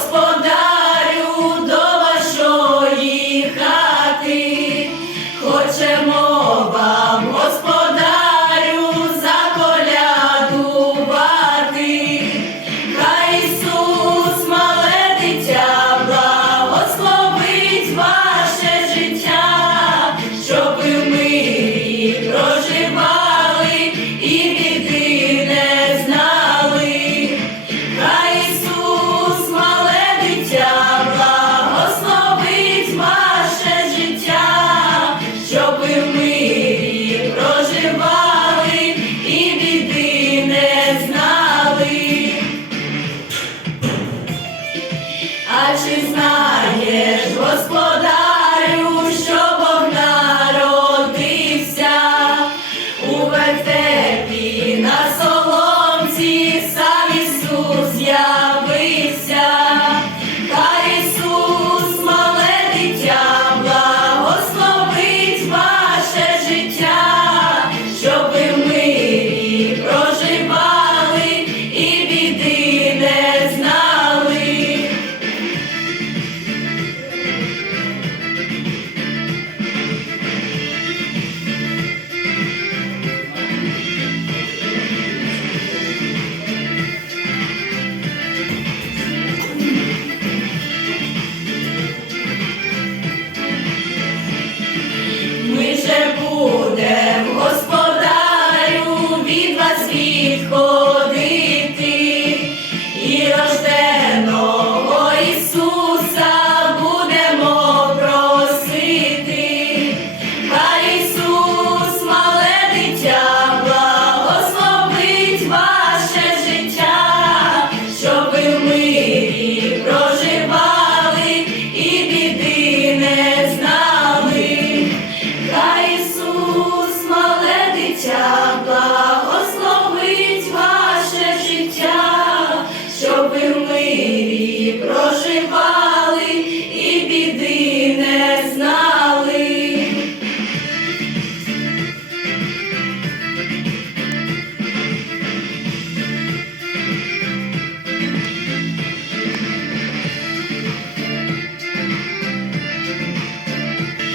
господарю, до вашої хати, хочемо вам, мирі проживає.